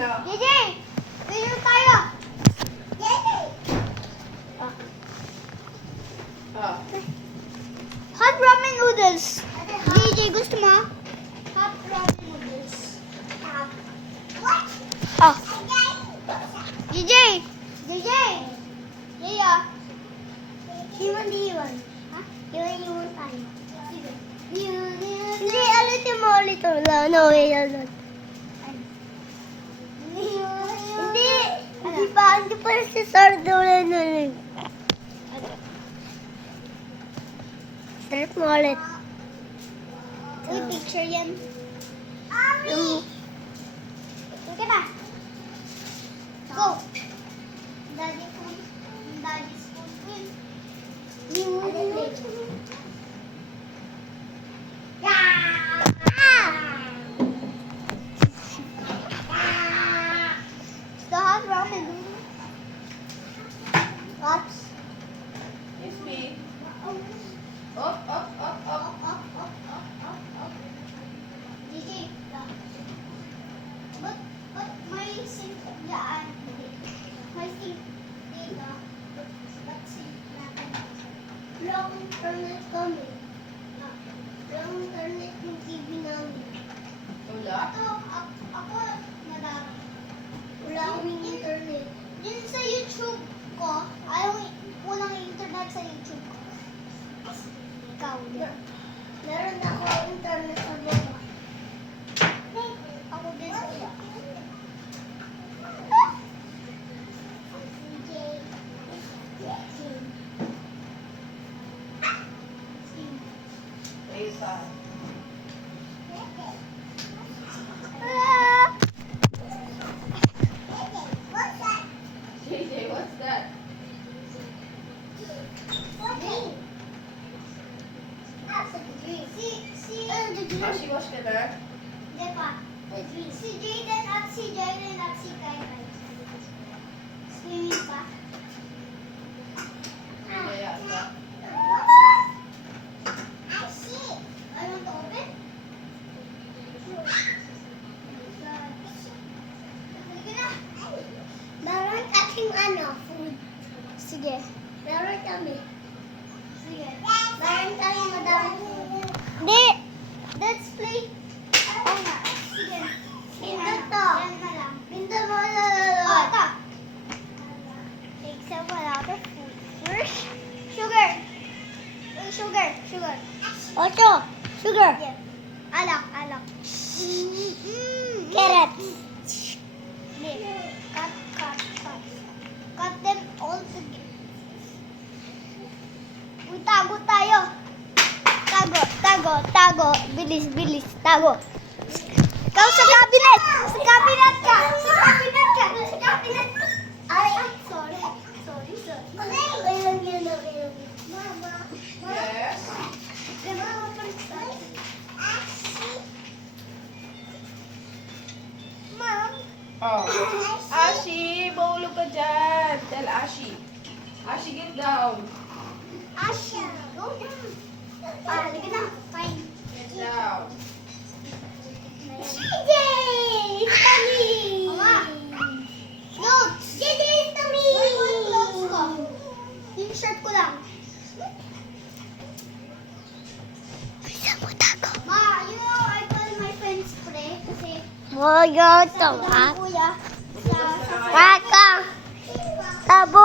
Ano? JJ! Pino tayo! JJ! Oh. Hot ramen noodles. JJ, gusto mo? Hot ramen noodles. What? Oh. JJ! JJ! Leia! Iwan. Ha? Iwan tayo. Sige. Hindi, ulitin mo ulit. No, wait, ulit. Hindi. Hindi pa si Sardo na. Start mo ulit. Uy, picture yan. Ami! Sige na. Go! Daddy's food. The hot ramen. Oops. Excuse me. Up. Gigi, but my sink dyan. My sink dito. But sink natin. Long internet kami. Long internet yung TV namin. Wala? Ako madami. Wala kaming internet. Din sa YouTube ko, ayaw walang internet sa YouTube ko. Ikaw, yan. Meron ako internet sa baba. Ako din sa baba. Ayun pa. JJ, what's that? Wash ka na? Si Jaden at si Kai. Swimming pa. Kaya ka? I want to open. Halika na. Meron ating food. Sige. Meron kami. Sige. Meron kami madami food. Hindi. Let's play. Oo nga. Sige. Pindot to. Yan ka lang. Pindot mo. Oh, ito. Take some water food. First, sugar. Sugar. Ocho. Sugar. Yeah. Alak. Carrot. Cut them all together. Uy, tago tayo. Tago. Bilis. Tago. Ikaw sa cabinet. Sa cabinet ka. Ay, sorry. Mama. Yes? Mom. Oh. Ashi, mahulog ka dyan. Tell Ashi. Ashi, get down. Asha. Go down. Halika na. Fine. Get down. JJ! It's funny! Mama! Notes! JJ, it's to me! Where yung clothes ko? Yung shirt ko lang. Bisa mo tago. Ma, you know, I call my friends pre kasi Moyo to sabi ng ha. kuya sa Waka. Tabo